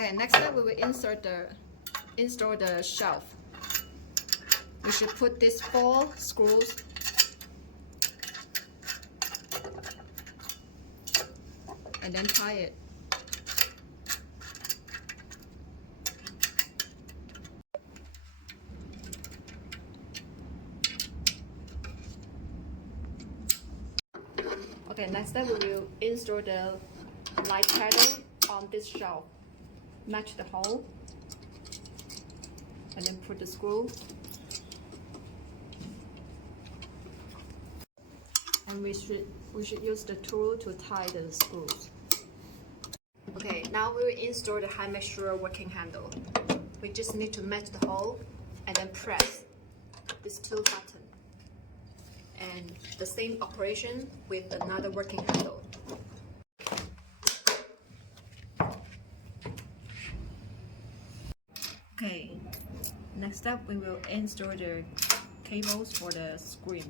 Okay, next step we will install the shelf. We should put these 4 screws and then tie it. Okay, next step we will install the light paddle on this shelf. Match the hole and then put the screw. And we should use the tool to tie the screws. Okay, now we will install the high measure working handle. We just need to match the hole and then press these 2 buttons. And the same operation with another working handle. Okay, next up we will install the cables for the screen.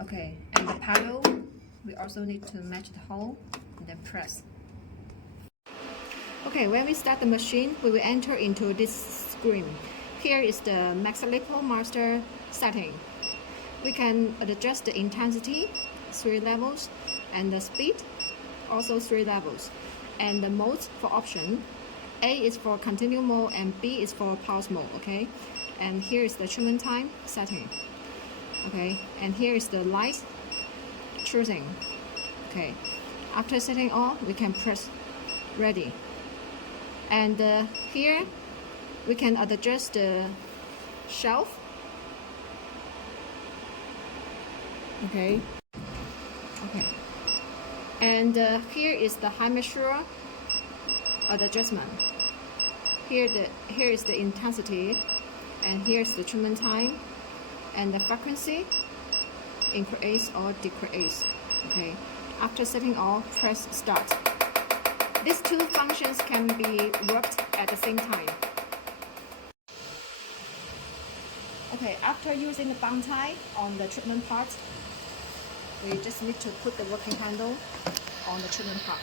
Okay, and the paddle, we also need to match the hole and then press. Okay, when we start the machine, we will enter into this screen. Here is the max lipo master setting. We can adjust the intensity, 3 levels, and the speed, also 3 levels. And the modes for option, A is for continuous mode and B is for pause mode, okay? And here is the treatment time setting, okay? And here is the light choosing, okay? After setting all, we can press ready. And here, we can adjust the shelf, okay? And here is the high measure adjustment. Here is the intensity, and here is the treatment time, and the frequency, increase or decrease. Okay. After setting all, press start. These 2 functions can be worked at the same time. Okay, after using the bow tie on the treatment part, we just need to put the working handle on the treatment part.